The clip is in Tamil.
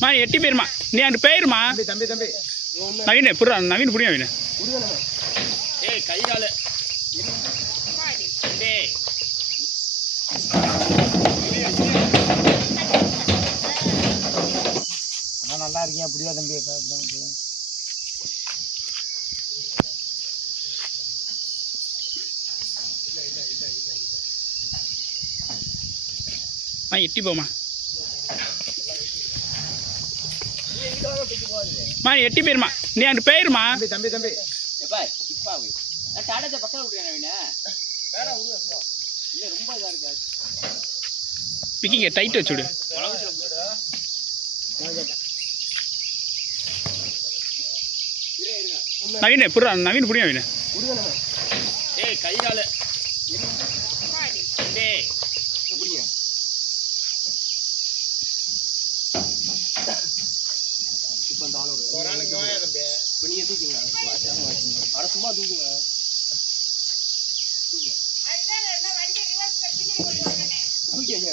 மா எட்டி போயிருமா நீ அங்கே போயிருமா தம்பி தம்பி நவீன் புரியா நவீன் புரியும் நவீன். ஏய் கை காலு நல்லா இருக்கேன் அப்படியா தம்பி? எட்டி போமா மா எட்டி போயிருமா நீ அங்கே போயிருமா தம்பி தம்பி தம்பி. எப்பா இப்பா வை நான் டாடா பக்கம் விட்டுறேன் நவீன இல்ல ரொம்ப இதா இருக்கா. பிக்கிங்க டைட் வச்சு விடு. நவீன் புரியா நவீன் புரியும் நவீன். ஏய் கை காலு. இப்ப நீங்க தூக்குங்க அட சும்மா தூக்குங்க தூக்கி எங்க